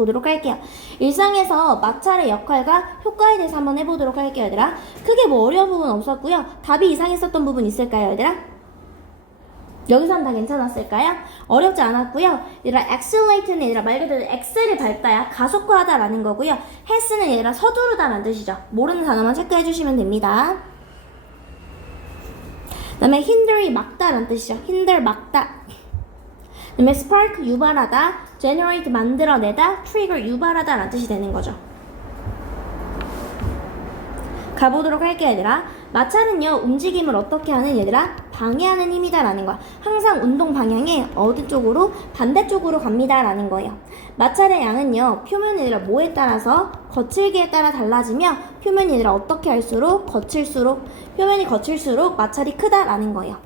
보도록 할게요. 일상에서 마찰의 역할과 효과에 대해서 한번 해보도록 할게요, 얘들아. 크게 뭐 어려운 부분 없었고요. 답이 이상했었던 부분 있을까요, 얘들아? 여기서는 다 괜찮았을까요? 어렵지 않았고요. 얘들아, accelerate는 얘들아 말 그대로 엑셀을 밟다야 가속화하다라는 거고요. has는 얘들아 서두르다라는 뜻이죠. 모르는 단어만 체크해 주시면 됩니다. 그 다음에 hinder이 막다라는 뜻이죠. hinder 막다. 그 다음에 spark 유발하다, generate 만들어내다, trigger 유발하다라는 뜻이 되는 거죠. 가보도록 할게요, 얘들아. 마찰은요, 움직임을 어떻게 하는 얘들아? 방해하는 힘이다라는 거야. 항상 운동 방향에 어디 쪽으로? 반대쪽으로 갑니다라는 거예요. 마찰의 양은요, 표면 얘들아 뭐에 따라서? 거칠기에 따라 달라지며 표면 얘들아 어떻게 할수록? 거칠수록, 표면이 거칠수록 마찰이 크다라는 거예요.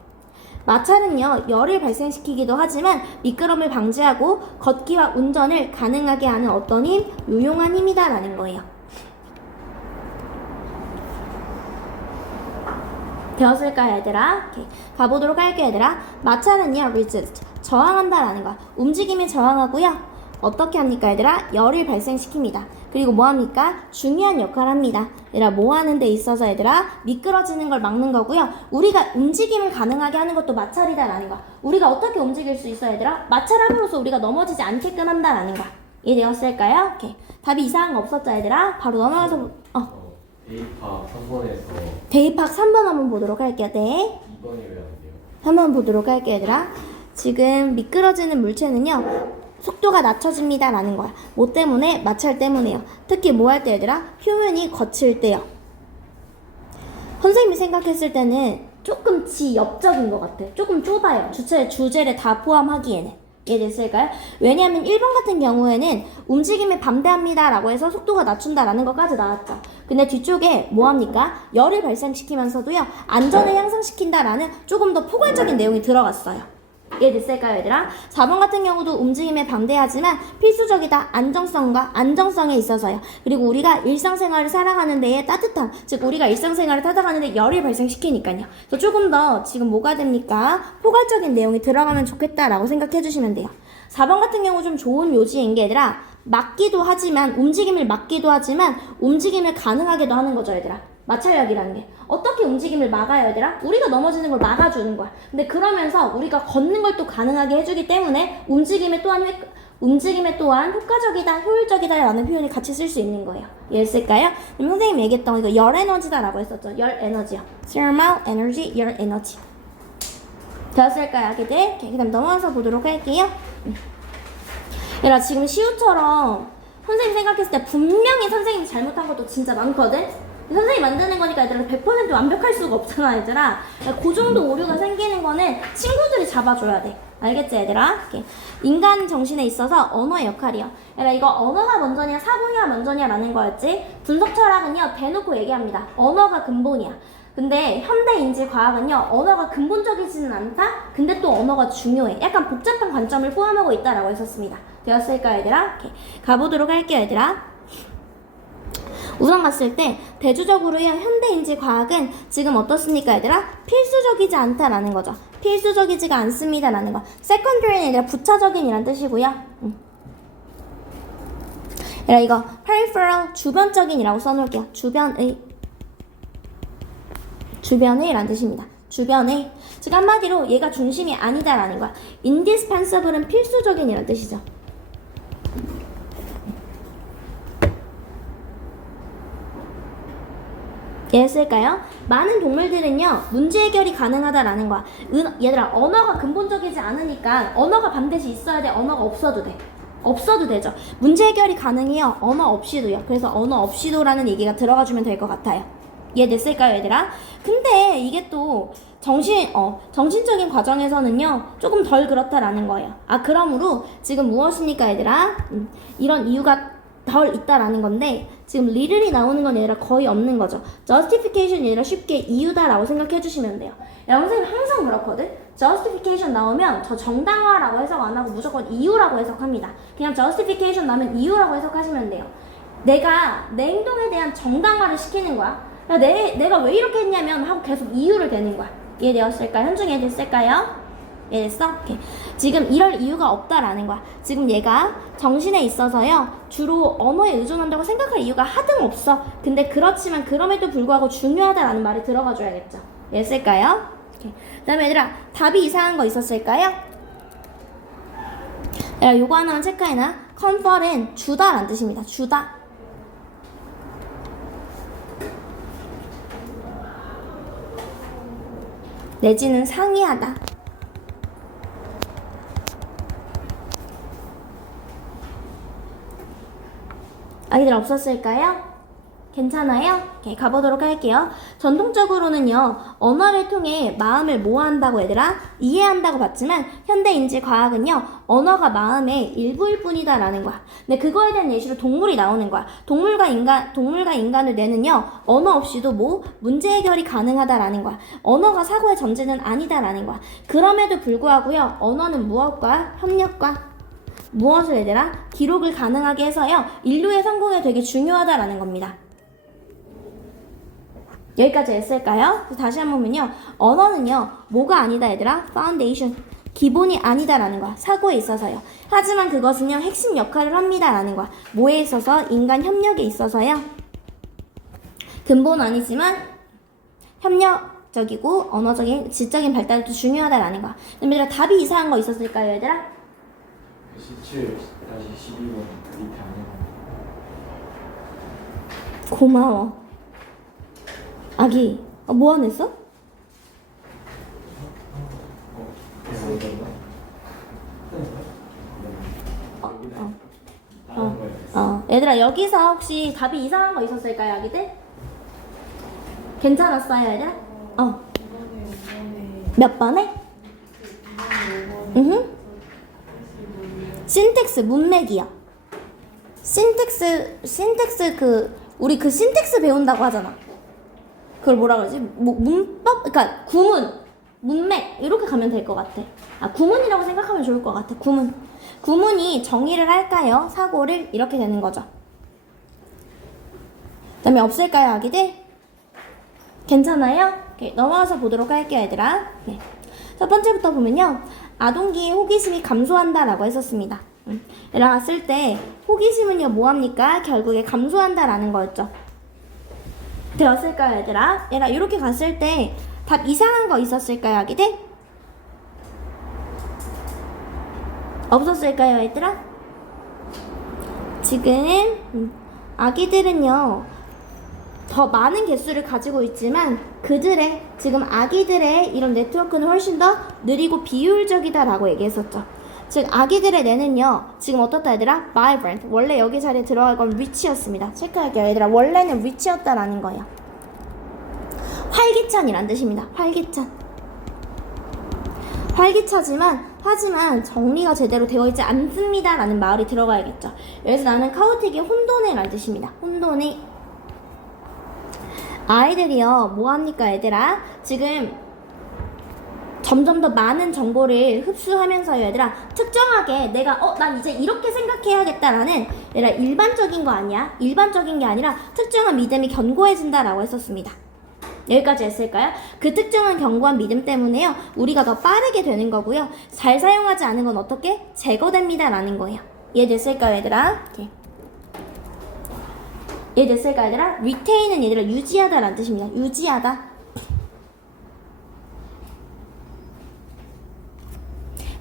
마찰은요, 열을 발생시키기도 하지만 미끄럼을 방지하고 걷기와 운전을 가능하게 하는 어떤 힘? 유용한 힘이다라는 거예요. 되었을까요, 얘들아? 오케이. 가보도록 할게요, 얘들아. 마찰은요, resist, 저항한다라는 거야. 움직임에 저항하고요. 어떻게 합니까, 얘들아? 열을 발생시킵니다. 그리고 뭐 합니까? 중요한 역할을 합니다. 얘들아, 뭐 하는 데 있어서 얘들아? 미끄러지는 걸 막는 거고요. 우리가 움직임을 가능하게 하는 것도 마찰이다라는 거야. 우리가 어떻게 움직일 수 있어, 얘들아? 마찰함으로써 우리가 넘어지지 않게끔 한다라는 거야. 이해되었을까요? 오케이. 답이 이상한 거 없었죠, 얘들아? 바로 넘어가서 대입학 3번에서 대입학 3번 한번 보도록 할게요. 네. 2번이 왜 안 돼요? 한번 보도록 할게요, 얘들아. 지금 미끄러지는 물체는요, 속도가 낮춰집니다 라는 거야. 뭐 때문에? 마찰 때문에요. 특히 뭐 할 때, 얘들아? 표면이 거칠 때요. 선생님이 생각했을 때는 조금 지엽적인 것 같아. 조금 좁아요. 주제를 다 포함하기에는. 이해됐을까요? 왜냐하면 1번 같은 경우에는 움직임에 반대합니다 라고 해서 속도가 낮춘다 라는 것까지 나왔죠. 근데 뒤쪽에 뭐합니까? 열을 발생시키면서도요, 안전을 향상시킨다 라는 조금 더 포괄적인 내용이 들어갔어요. 이해됐을까요, 얘들아? 4번 같은 경우도 움직임에 반대하지만 필수적이다. 안정성에 있어서요. 그리고 우리가 일상생활을 살아가는 데에 따뜻함, 즉 우리가 일상생활을 살아가는 데 열을 발생시키니까요. 그래서 조금 더 지금 뭐가 됩니까? 포괄적인 내용이 들어가면 좋겠다라고 생각해 주시면 돼요. 4번 같은 경우 좀 좋은 요지인 게 얘들아, 막기도 하지만, 움직임을 막기도 하지만 움직임을 가능하게도 하는 거죠, 얘들아. 마찰력이라는 게 어떻게 움직임을 막아요, 얘들아? 우리가 넘어지는 걸 막아주는 거야. 근데 그러면서 우리가 걷는 걸 또 가능하게 해주기 때문에 움직임에 또한 효과적이다, 효율적이다 라는 표현이 같이 쓸 수 있는 거예요. 이해했을까요? 그럼 선생님이 얘기했던 거, 이거 열 에너지다 라고 했었죠. 열 에너지요. thermal energy, 열 에너지. 되었을까요, 아기들? 그 다음 넘어가서 보도록 할게요. 얘들아, 지금 시우처럼 선생님 생각했을 때 분명히 선생님이 잘못한 것도 진짜 많거든? 선생님이 만드는 거니까 얘들아 100% 완벽할 수가 없잖아, 얘들아. 그 정도 오류가 생기는 거는 친구들이 잡아줘야 돼. 알겠지, 얘들아? 이렇게. 인간 정신에 있어서 언어의 역할이요. 얘들아, 이거 언어가 먼저냐 사고가 먼저냐 라는 거였지. 분석 철학은요, 대놓고 얘기합니다. 언어가 근본이야. 근데 현대 인지 과학은요, 언어가 근본적이지는 않다? 근데 또 언어가 중요해. 약간 복잡한 관점을 포함하고 있다라고 했었습니다. 되었을까요, 얘들아? 이렇게. 가보도록 할게요, 얘들아. 우선 봤을 때 대조적으로요, 현대인지 과학은 지금 어떻습니까, 얘들아? 필수적이지 않다라는 거죠. 필수적이지가 않습니다라는 거. secondary는 얘들아 부차적인이란 뜻이고요. 얘들아, 이거 peripheral 주변적인이라고 써놓을게요. 주변의란 뜻입니다. 주변의. 즉 한마디로 얘가 중심이 아니다라는 거야. indispensable은 필수적인이란 뜻이죠. 이해했을까요? 많은 동물들은요, 문제 해결이 가능하다라는 거야. 얘들아, 언어가 근본적이지 않으니까 언어가 반드시 있어야 돼. 언어가 없어도 돼. 없어도 되죠. 문제 해결이 가능해요. 언어 없이도요. 그래서 언어 없이도라는 얘기가 들어가주면 될 것 같아요. 이해됐을까요, 얘들아? 근데 이게 또 정신적인 과정에서는요, 조금 덜 그렇다라는 거예요. 그러므로 지금 무엇입니까, 얘들아? 이런 이유가 덜 있다라는 건데, 지금 리들이 나오는 건 얘들아 거의 없는 거죠. justification 얘들아 쉽게 이유다라고 생각해 주시면 돼요. 여러분, 선생님 항상 그렇거든? justification 나오면 저 정당화라고 해석 안 하고 무조건 이유라고 해석합니다. 그냥 justification 나오면 이유라고 해석하시면 돼요. 내가 내 행동에 대한 정당화를 시키는 거야. 내가 왜 이렇게 했냐면 하고 계속 이유를 대는 거야. 이해되었을까요? 현중 이해됐을까요? 이해됐어? 오케이. 지금 이럴 이유가 없다라는 거야. 지금 얘가 정신에 있어서요 주로 언어에 의존한다고 생각할 이유가 하등 없어. 근데 그렇지만 그럼에도 불구하고 중요하다라는 말이 들어가줘야겠죠. 됐을까요? 그 다음에 얘들아 답이 이상한 거 있었을까요? 얘들아 요거 하나만 체크해놔. confer은 주다라는 뜻입니다. 주다. 내지는 상의하다. 아이들 없었을까요? 괜찮아요? 오케이, 가보도록 할게요. 전통적으로는요, 언어를 통해 마음을 모아한다고 얘들아, 이해한다고 봤지만, 현대인지과학은요, 언어가 마음의 일부일 뿐이다라는 거야. 근데 그거에 대한 예시로 동물이 나오는 거야. 동물과 인간을 내는요, 언어 없이도 문제 해결이 가능하다라는 거야. 언어가 사고의 전제는 아니다라는 거야. 그럼에도 불구하고요, 언어는 무엇과 협력과 무엇을 얘들아? 기록을 가능하게 해서요, 인류의 성공에 되게 중요하다라는 겁니다. 여기까지 했을까요? 다시 한번 보면요. 언어는요. 뭐가 아니다 얘들아? foundation. 기본이 아니다라는 거야. 사고에 있어서요. 하지만 그것은요. 핵심 역할을 합니다라는 거야. 뭐에 있어서? 인간 협력에 있어서요. 근본은 아니지만 협력적이고 언어적인 지적인 발달도 중요하다라는 거야. 그럼 얘들아 답이 이상한 거 있었을까요 얘들아? 17-12번 밑에 아니면 고마워. 아기, 뭐 안 했어? 얘들아 여기서 혹시 답이 이상한 거 있었을까요, 아기들? 괜찮았어요, 얘들아? 몇 번에? 신텍스 문맥이요. 신텍스 우리 그 신텍스 배운다고 하잖아. 그걸 뭐라 그러지? 문법? 그러니까 구문, 문맥 이렇게 가면 될 것 같아. 구문이라고 생각하면 좋을 것 같아. 구문이 정의를 할까요? 사고를 이렇게 되는 거죠. 그다음에 없을까요, 아기들? 괜찮아요? 오케이, 넘어가서 보도록 할게요, 얘들아. 네. 첫 번째부터 보면요, 아동기의 호기심이 감소한다라고 했었습니다. 얘들아 갔을 때 호기심은요 뭐합니까? 결국에 감소한다라는 거였죠. 되었을까요, 얘들아? 얘들아 이렇게 갔을 때 답 이상한 거 있었을까요, 아기들? 없었을까요, 얘들아? 지금 아기들은요 더 많은 개수를 가지고 있지만 그들의 지금 아기들의 이런 네트워크는 훨씬 더 느리고 비효율적이다라고 얘기했었죠. 즉 아기들의 뇌는요 지금 어떻다 얘들아? vibrant. 원래 여기 자리에 들어갈 건 rich였습니다. 체크할게요 얘들아. 원래는 rich였다라는 거예요. 활기찬이란 뜻입니다. 활기차지만 하지만 정리가 제대로 되어 있지 않습니다 라는 말이 들어가야겠죠. 여기서 나는 카오틱의 혼돈해라는 뜻입니다. 혼돈해. 아이들이요 뭐합니까 얘들아? 지금 점점 더 많은 정보를 흡수하면서 얘들아 특정하게 내가 난 이제 이렇게 생각해야겠다라는 얘들아 일반적인 거 아니야? 일반적인 게 아니라 특정한 믿음이 견고해진다라고 했었습니다. 여기까지 했을까요? 그 특정한 견고한 믿음 때문에요 우리가 더 빠르게 되는 거고요 잘 사용하지 않은 건 어떻게? 제거됩니다 라는 거예요. 이해됐을까요 얘들아? 오케이. 이해됐을까요 얘들아? retain은 얘들아 유지하다 라는 뜻입니다. 유지하다.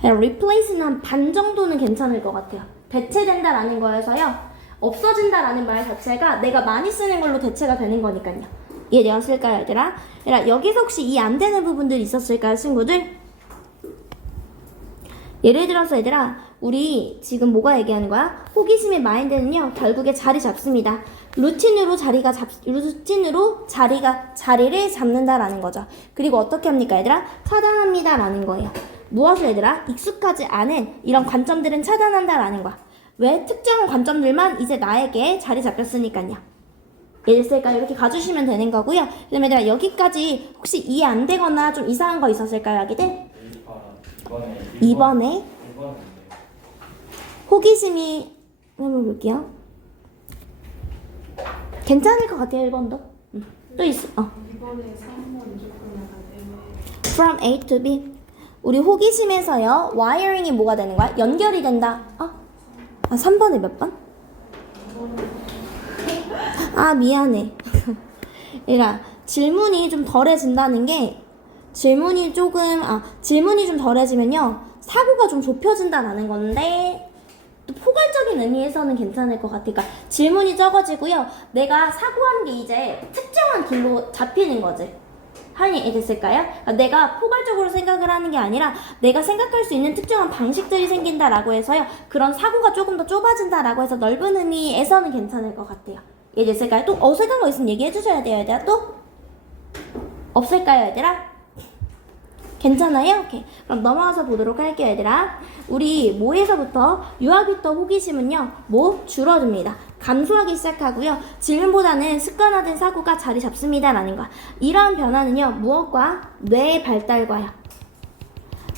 replace는 한 반 정도는 괜찮을 것 같아요. 대체된다라는 거여서요 없어진다라는 말 자체가 내가 많이 쓰는 걸로 대체가 되는 거니까요. 이해되었을까요 얘들아? 얘들아 여기서 혹시 이해 안 되는 부분들 있었을까요 친구들? 예를 들어서 얘들아 우리 지금 뭐가 얘기하는 거야? 호기심의 마인드는요 결국에 자리 잡습니다. 루틴으로 자리를 잡는다라는 거죠. 그리고 어떻게 합니까 얘들아? 차단합니다 라는 거예요. 무엇을 얘들아? 익숙하지 않은 이런 관점들은 차단한다라는 거야. 왜? 특정한 관점들만 이제 나에게 자리 잡혔으니까요. 이해됐을까요? 이렇게 가주시면 되는 거고요. 그다음에 얘들아 여기까지 혹시 이해 안 되거나 좀 이상한 거 있었을까요 아기들? 2번에 호기심이 한번 볼게요. 괜찮을 것 같아요 1번도. 또 있어. 2번에 3번 조금 약간 애매해. From A to B. 우리 호기심에서요. 와이어링이 뭐가 되는 거야? 연결이 된다. 3번에 몇 번? 미안해. 얘가 질문이 좀 덜해진다는 게 질문이 좀 덜해지면요. 사고가 좀 좁혀진다는 건데 또 포괄적인 의미에서는 괜찮을 것 같아. 그러니까 질문이 적어지고요. 내가 사고하는 게 이제 특정한 길로 잡히는 거지. 한이 됐을까요? 그러니까 내가 포괄적으로 생각을 하는 게 아니라 내가 생각할 수 있는 특정한 방식들이 생긴다라고 해서요. 그런 사고가 조금 더 좁아진다라고 해서 넓은 의미에서는 괜찮을 것 같아요. 됐을까요? 또 어색한 거 있으면 얘기해 주셔야 돼요, 얘들아. 또? 없을까요, 얘들아? 괜찮아요? 오케이. 그럼 넘어가서 보도록 할게요, 얘들아. 우리 뭐에서부터 유아부터 호기심은요, 줄어듭니다. 감소하기 시작하고요. 질문보다는 습관화된 사고가 자리 잡습니다라는 거. 이러한 변화는요, 무엇과? 뇌의 발달과요.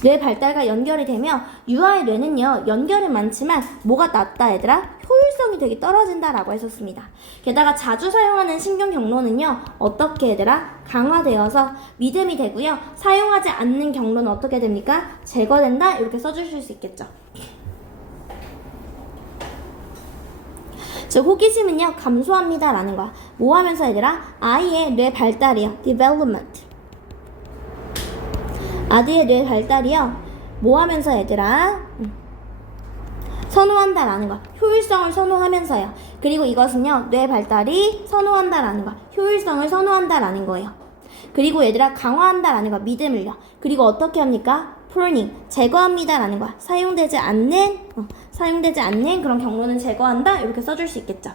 뇌 발달과 연결이 되며 유아의 뇌는요 연결은 많지만 뭐가 낮다 얘들아? 효율성이 되게 떨어진다라고 했었습니다. 게다가 자주 사용하는 신경 경로는요 어떻게 얘들아? 강화되어서 믿음이 되고요. 사용하지 않는 경로는 어떻게 됩니까? 제거된다 이렇게 써주실 수 있겠죠. 즉 호기심은요 감소합니다라는 거야. 뭐 하면서 얘들아? 아이의 뇌 발달이요. development. 아이의 뇌 발달이요. 뭐 하면서 얘들아? 선호한다라는 거. 효율성을 선호하면서요. 그리고 이것은요. 뇌 발달이 선호한다라는 거. 효율성을 선호한다라는 거예요. 그리고 얘들아 강화한다라는 거. 믿음을요. 그리고 어떻게 합니까? pruning. 제거합니다라는 거. 사용되지 않는 그런 경로는 제거한다. 이렇게 써줄 수 있겠죠.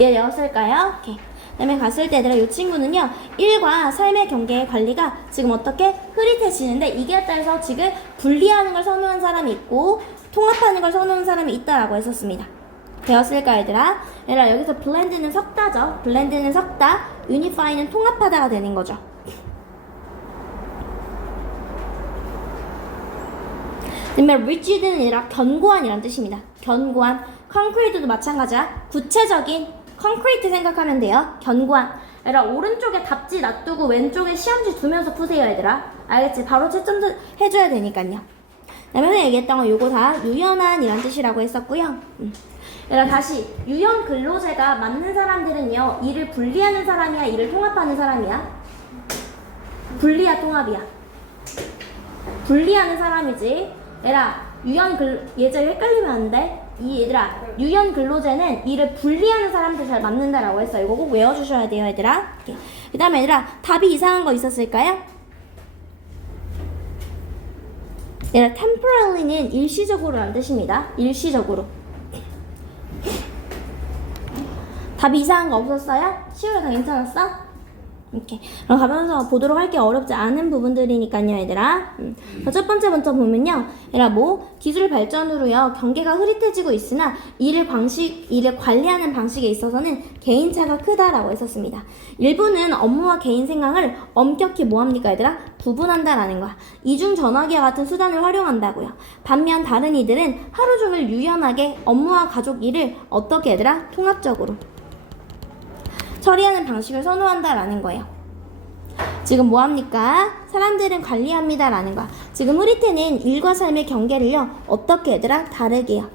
이해되었을까요? 오케이. 그 다음에 갔을 때 얘들아 이 친구는요 일과 삶의 경계의 관리가 지금 어떻게 흐릿해지는데 이게 따라서 지금 분리하는 걸 선호한 사람이 있고 통합하는 걸 선호하는 사람이 있다라고 했었습니다. 되었을까 얘들아? 여기서 blend는 섞다죠. blend는 섞다, unify는 통합하다가 되는 거죠. 그다음에 rigid는 얘들아 견고한이란 뜻입니다. 견고한. concrete도 마찬가지야. 구체적인 콘크리트 생각하면 돼요. 견고한. 얘들아 오른쪽에 답지 놔두고 왼쪽에 시험지 두면서 푸세요 얘들아. 알겠지? 바로 채점 해줘야 되니까요. 그다음에 얘기했던 거 요거 다 유연한 이란 뜻이라고 했었고요. 얘들아 다시 유연 근로제가 맞는 사람들은요 일을 분리하는 사람이야 일을 통합하는 사람이야? 분리야 통합이야? 분리하는 사람이지. 얘들아 예절 헷갈리면 안 돼. 얘들아 유연 근로제는 일을 분리하는 사람들 잘 맞는다라고 했어. 이거 꼭 외워주셔야 돼요 얘들아. 그 다음에 얘들아 답이 이상한 거 있었을까요? 얘들아 temporarly는 일시적으로라는 뜻입니다. 일시적으로. 답이 이상한 거 없었어요? 시우야 다 괜찮았어? 오케이. 그럼 가면서 보도록 할게. 어렵지 않은 부분들이니까요 얘들아. 첫 번째 먼저 보면요 얘들아 기술 발전으로요 경계가 흐릿해지고 있으나 일을 관리하는 방식에 있어서는 개인차가 크다라고 했었습니다. 일부는 업무와 개인 생각을 엄격히 뭐합니까 얘들아? 구분한다라는 거야. 이중 전화기와 같은 수단을 활용한다고요. 반면 다른 이들은 하루 종일 유연하게 업무와 가족 일을 어떻게 얘들아? 통합적으로 처리하는 방식을 선호한다라는 거예요. 지금 뭐합니까? 사람들은 관리합니다라는 거야. 지금 흐릿해는 일과 삶의 경계를요. 어떻게 얘들아? 다르게요.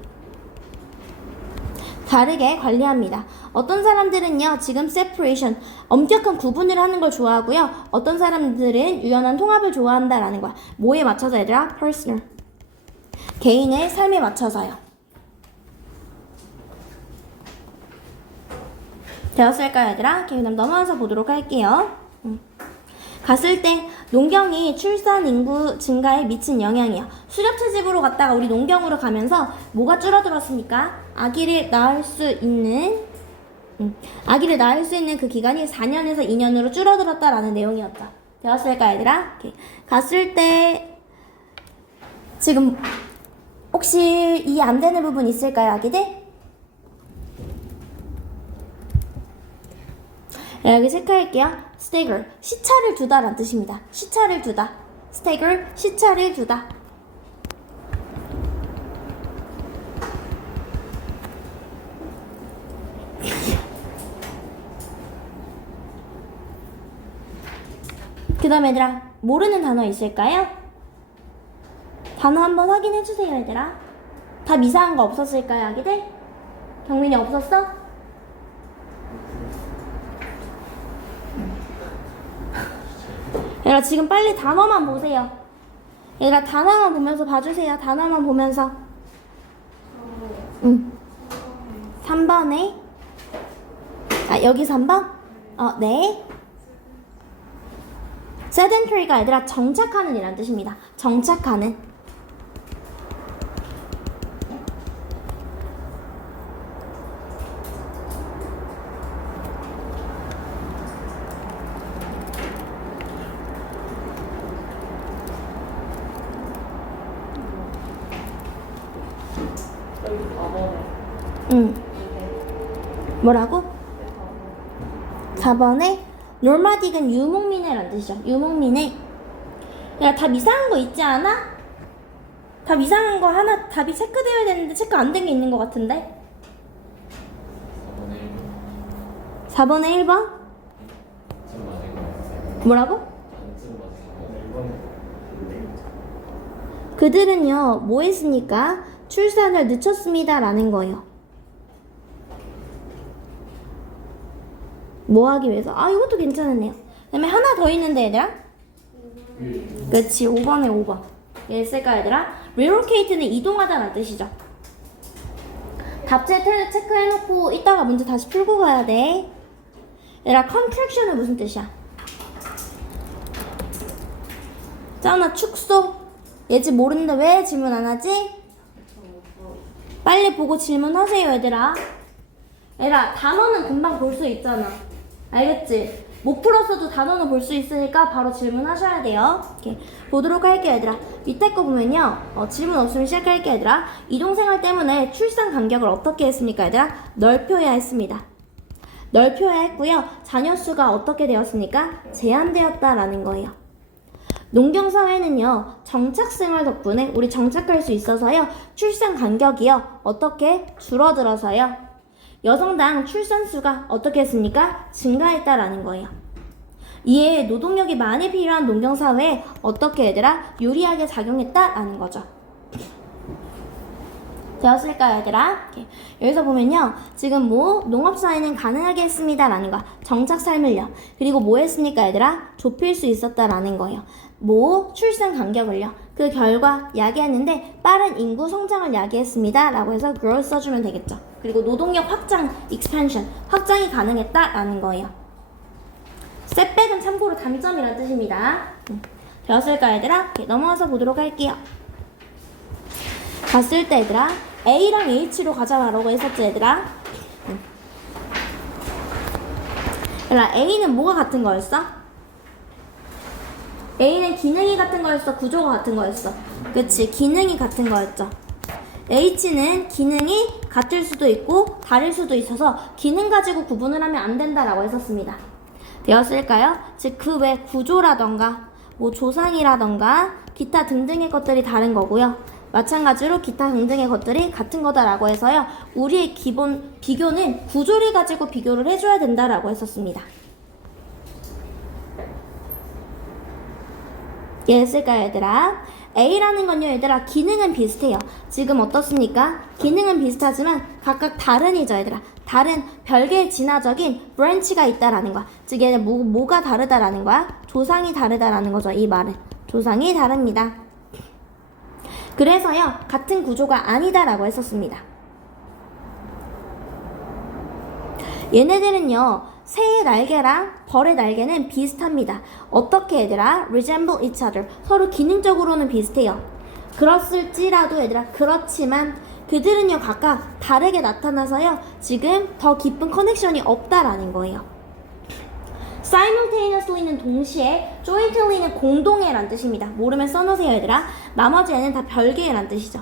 다르게 관리합니다. 어떤 사람들은요. 지금 separation, 엄격한 구분을 하는 걸 좋아하고요. 어떤 사람들은 유연한 통합을 좋아한다라는 거야. 뭐에 맞춰서 얘들아? personal. 개인의 삶에 맞춰서요. 되었을까요 얘들아? 그 다음 넘어가서 보도록 할게요. 갔을 때 농경이 출산 인구 증가에 미친 영향이요. 수렵 채집으로 갔다가 우리 농경으로 가면서 뭐가 줄어들었습니까? 아기를 낳을 수 있는 그 기간이 4년에서 2년으로 줄어들었다라는 내용이었죠. 되었을까요 얘들아? 오케이. 갔을 때 지금 혹시 이해 안 되는 부분 있을까요 아기들? 여기 체크할게요. stagger, 시차를 두다라는 뜻입니다. 시차를 두다. stagger, 시차를 두다. 그 다음에 얘들아 모르는 단어 있을까요? 단어 한번 확인해주세요, 얘들아. 답 이상한 거 없었을까요, 아기들? 경민이 없었어? 얘들아, 지금 빨리 단어만 보세요. 얘들아, 단어만 보면서 봐주세요. 단어만 보면서. 3번에. 여기 3번? 네. sedentary가 얘들아 정착하는 이란 뜻입니다. 정착하는. 뭐라고? 4번에 노마딕은 유목민해라는 뜻이죠. 유목민해. 야, 답 이상한 거 있지 않아? 답 이상한 거 하나 답이 체크되어야 되는데 체크 안 된 게 있는 것 같은데? 4번에 1번? 뭐라고? 그들은요 뭐 했습니까? 출산을 늦췄습니다 라는 거예요. 뭐 하기 위해서? 이것도 괜찮았네요. 그 다음에 하나 더 있는데 얘들아? 그치, 5번에 5번. 얘 쓸까 얘들아? relocate는 이동하다라는 뜻이죠. 답체 체크해놓고 이따가 문제 다시 풀고 가야 돼. 얘들아, contraction은 무슨 뜻이야? 짜나 축소. 얘지 모르는데 왜 질문 안 하지? 빨리 보고 질문하세요 얘들아. 얘들아, 단어는 금방 볼 수 있잖아. 알겠지? 못 풀었어도 단어는 볼 수 있으니까 바로 질문하셔야 돼요. 이렇게 보도록 할게요 얘들아. 밑에 거 보면요 질문 없으면 시작할게요 얘들아. 이동생활 때문에 출산 간격을 어떻게 했습니까 얘들아? 넓혀야 했습니다. 넓혀야 했고요. 자녀 수가 어떻게 되었습니까? 제한되었다라는 거예요. 농경사회는요 정착생활 덕분에 우리 정착할 수 있어서요 출산 간격이요 어떻게 줄어들어서요 여성당 출산수가 어떻게 했습니까? 증가했다라는 거예요. 이에 노동력이 많이 필요한 농경사회에 어떻게 얘들아? 유리하게 작용했다라는 거죠. 되었을까요 얘들아? 이렇게. 여기서 보면요 지금 뭐 농업사회는 가능하게 했습니다 라는 거 정착 삶을요. 그리고 뭐 했습니까 얘들아? 좁힐 수 있었다라는 거예요. 뭐 출산 간격을요. 그 결과 야기했는데 빠른 인구 성장을 야기했습니다 라고 해서 growth 써주면 되겠죠. 그리고 노동력 확장 expansion 확장이 가능했다라는 거예요. setback은 참고로 단점이라는 뜻입니다. 되었을까요 얘들아? 이렇게 넘어가서 보도록 할게요. 봤을 때 얘들아 A랑 H로 가져가라고 했었지 얘들아. 얘들아 A는 뭐가 같은 거였어? A는 기능이 같은 거였어? 구조가 같은 거였어? 그치, 기능이 같은 거였죠. H는 기능이 같을 수도 있고 다를 수도 있어서 기능 가지고 구분을 하면 안 된다라고 했었습니다. 되었을까요? 즉 그 외 구조라던가 뭐 조상이라던가 기타 등등의 것들이 다른 거고요. 마찬가지로 기타 등등의 것들이 같은 거다라고 해서요. 우리의 기본 비교는 구조를 가지고 비교를 해줘야 된다라고 했었습니다. 이해했을까요 얘들아? A라는 건요 얘들아 기능은 비슷해요. 지금 어떻습니까? 기능은 비슷하지만 각각 다른 이죠 얘들아. 다른 별개의 진화적인 브랜치가 있다라는 거야. 즉 얘는 뭐가 다르다라는 거야? 조상이 다르다라는 거죠. 이 말은 조상이 다릅니다. 그래서요 같은 구조가 아니다라고 했었습니다. 얘네들은요 새의 날개랑 벌의 날개는 비슷합니다. 어떻게 얘들아? resemble each other. 서로 기능적으로는 비슷해요. 그렇을지라도 얘들아 그렇지만 그들은요 각각 다르게 나타나서요 지금 더 깊은 커넥션이 없다라는 거예요. simultaneously는 동시에, jointly는 공동해란 뜻입니다. 모르면 써놓으세요 얘들아. 나머지 애는 다 별개란 뜻이죠.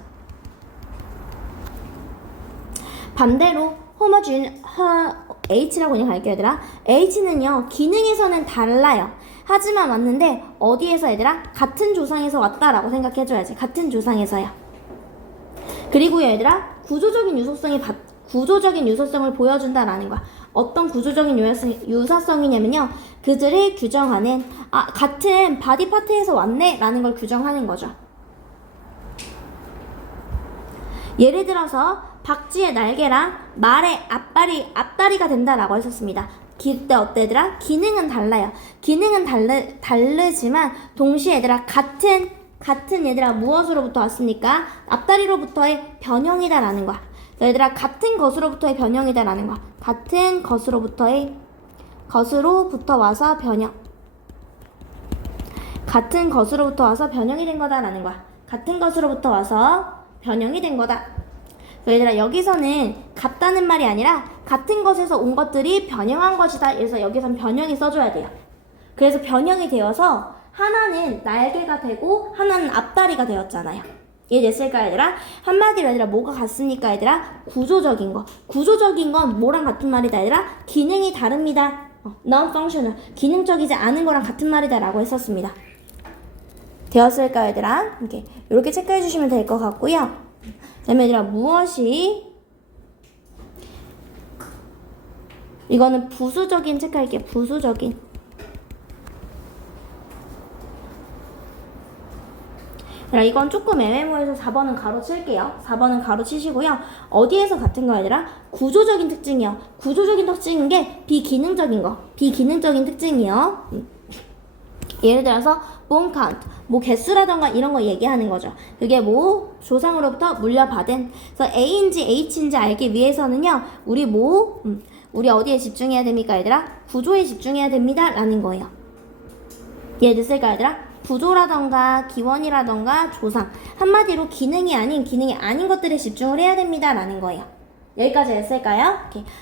반대로 H라고 그냥 갈게요 얘들아. H는요 기능에서는 달라요. 하지만 왔는데 어디에서 얘들아? 같은 조상에서 왔다라고 생각해줘야지. 같은 조상에서요. 그리고 얘들아 구조적인 유소성을 보여준다라는 거야. 어떤 구조적인 유사성이냐면요. 그들을 규정하는 같은 바디 파트에서 왔네 라는 걸 규정하는 거죠. 예를 들어서 박쥐의 날개랑 말의 앞다리가 된다라고 했었습니다. 그때 어때 얘들아? 기능은 달라요. 기능은 다르지만 동시에 얘들아 같은 얘들아 무엇으로부터 왔으니까 앞다리로부터의 변형이다라는 거야. 얘들아 같은 것으로부터의 변형이다라는 거야. 같은 것으로부터 와서 변형. 같은 것으로부터 와서 변형이 된 거다라는 거야. 같은 것으로부터 와서 변형이 된 거다. 얘들아 여기서는 같다는 말이 아니라 같은 것에서 온 것들이 변형한 것이다. 그래서 여기선 변형이 써줘야 돼요. 그래서 변형이 되어서 하나는 날개가 되고 하나는 앞다리가 되었잖아요. 이해됐을까 얘들아? 한마디로 얘들아 뭐가 같습니까 얘들아? 구조적인 거. 구조적인 건 뭐랑 같은 말이다 얘들아? 기능이 다릅니다. non-functional. 기능적이지 않은 거랑 같은 말이다 라고 했었습니다. 되었을까 얘들아? 이렇게 체크해 주시면 될 것 같고요. 그다음에 얘들아 무엇이 이거는 부수적인 체크할게요. 부수적인. 얘들아 이건 조금 애매모호해서 4번은 가로 칠게요. 4번은 가로 치시고요. 어디에서 같은 거 얘들아? 구조적인 특징이요. 구조적인 특징인 게 비기능적인 거. 비기능적인 특징이요. 예를 들어서 bone count, 뭐 개수라던가 이런 거 얘기하는 거죠. 그게 뭐 조상으로부터 물려받은. 그래서 A인지 H인지 알기 위해서는요. 우리 어디에 집중해야 됩니까 얘들아? 구조에 집중해야 됩니다 라는 거예요. 이해됐을까 얘들아? 구조라던가 기원이라던가 조상, 한마디로 기능이 아닌 것들에 집중을 해야 됩니다 라는 거예요. 여기까지 됐을까요?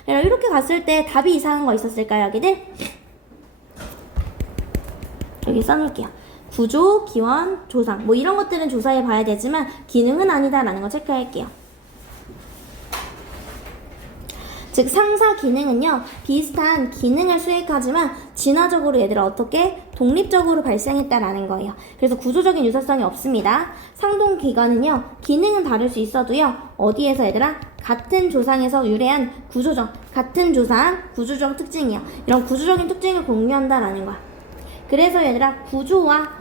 이렇게 갔을 때 답이 이상한 거 있었을까요 여기들? 여기 써놓을게요. 구조, 기원, 조상 뭐 이런 것들은 조사해 봐야 되지만 기능은 아니다 라는 거 체크할게요. 즉 상사 기능은요 비슷한 기능을 수행하지만 진화적으로 얘들아 어떻게 독립적으로 발생했다라는 거예요. 그래서 구조적인 유사성이 없습니다. 상동 기관은요 기능은 다를 수 있어도요 어디에서 얘들아 같은 조상에서 유래한 같은 조상 구조적 특징이요. 이런 구조적인 특징을 공유한다라는 거야. 그래서 얘들아 구조와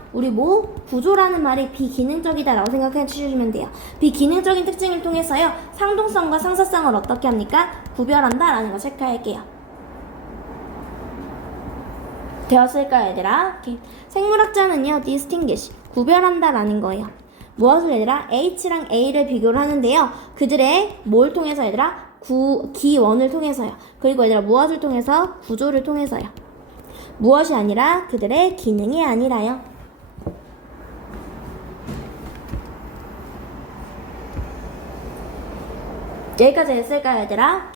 구조라는 말이 비기능적이다라고 생각해 주시면 돼요. 비기능적인 특징을 통해서요 상동성과 상사성을 어떻게 합니까? 구별한다라는 거 체크할게요. 되었을까요 얘들아? 생물학자는요 distinguish 구별한다라는 거예요. 무엇을 얘들아? H랑 A를 비교를 하는데요 그들의 뭘 통해서 얘들아? 기원을 통해서요. 그리고 얘들아 무엇을 통해서? 구조를 통해서요. 무엇이 아니라 그들의 기능이 아니라요. 여기까지 됐을까요 얘들아?